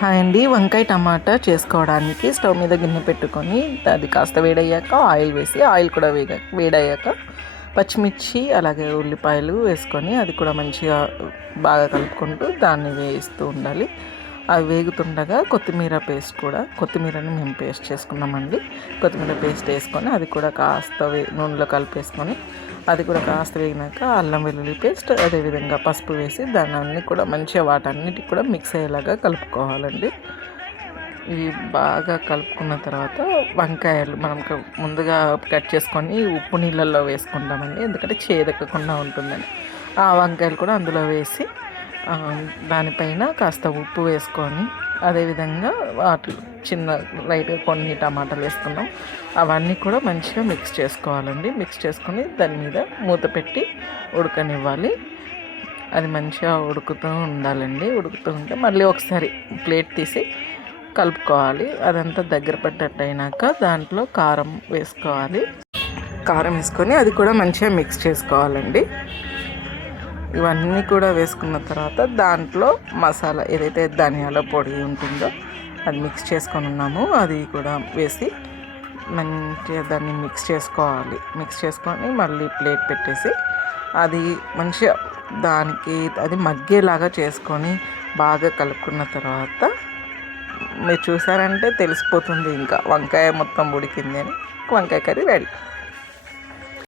Hi అండి. వంకాయ టమాటా చేసుకోవడానికి స్టవ్ మీద గిన్నె పెట్టుకొని అది కాస్త వేడయ్యాక ఆయిల్ వేసి ఆయిల్ కూడా వేడయ్యాక పచ్చిమిర్చి అలాగే ఉల్లిపాయలు వేసుకొని అది కూడా మంచిగా బాగా కలుపుకుంటూ దాన్ని వేస్తూ ఉండాలి. అవి వేగుతుండగా కొత్తిమీరని మేము పేస్ట్ చేసుకున్నామండి. కొత్తిమీర పేస్ట్ వేసుకొని అది కూడా కాస్త నూనెలో కలిపేసుకొని అది కూడా కాస్త వేగినాక అల్లం వెల్లుల్లి పేస్ట్ అదేవిధంగా పసుపు వేసి దాన్ని అన్నీ కూడా మంచిగా వాటన్నిటికి కూడా మిక్స్ అయ్యేలాగా కలుపుకోవాలండి. ఇవి బాగా కలుపుకున్న తర్వాత వంకాయలు మనం ముందుగా కట్ చేసుకొని ఉప్పు నీళ్ళల్లో వేసుకుంటామండి, ఎందుకంటే చేదెక్కకుండా ఉంటుందని. ఆ వంకాయలు కూడా అందులో వేసి దానిపైన కాస్త ఉప్పు వేసుకొని అదేవిధంగా వాటి చిన్న లైట్గా కొన్ని టమాటాలు వేసుకున్నాం. అవన్నీ కూడా మంచిగా మిక్స్ చేసుకోవాలండి. మిక్స్ చేసుకొని దాని మీద మూత పెట్టి ఉడకనివ్వాలి. అది మంచిగా ఉడుకుతూ ఉండాలండి. ఉడుకుతూ ఉంటే మళ్ళీ ఒకసారి ప్లేట్ తీసి కలుపుకోవాలి. అదంతా దగ్గర పడ్డట్టు అయినాక దాంట్లో కారం వేసుకోవాలి. కారం వేసుకొని అది కూడా మంచిగా మిక్స్ చేసుకోవాలండి. ఇవన్నీ కూడా వేసుకున్న తర్వాత దాంట్లో మసాలా ఏదైతే ధనియాల పొడి ఉంటుందో అది మిక్స్ చేసుకొని ఉన్నాము, అది కూడా వేసి మంచిగా దాన్ని మిక్స్ చేసుకోవాలి. మిక్స్ చేసుకొని మళ్ళీ ప్లేట్ పెట్టేసి అది మంచిగా దానికి అది మగ్గేలాగా చేసుకొని బాగా కలుపుకున్న తర్వాత మీరు చూసారంటే తెలిసిపోతుంది ఇంకా వంకాయ మొత్తం ఉడికింది అని. వంకాయ కర్రీ రెడీ.